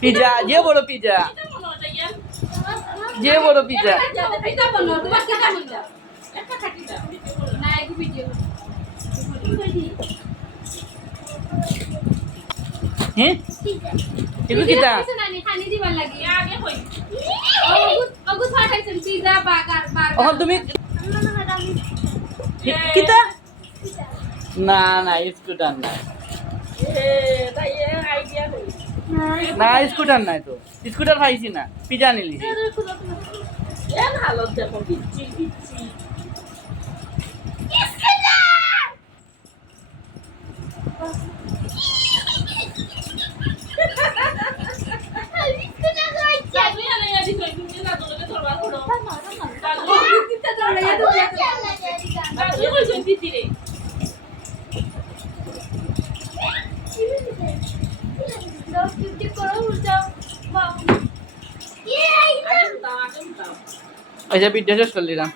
Pizza যে বড় pizza যে বড় পিজা হ্যাঁ এগুলো কিতা এখন তুমি কিতা না না স্কুটার নাই না স্কুটার নাই তো স্কুটার পাইছি না পিজা নিলি আচ্ছা ভিডিও শেষ করলি না।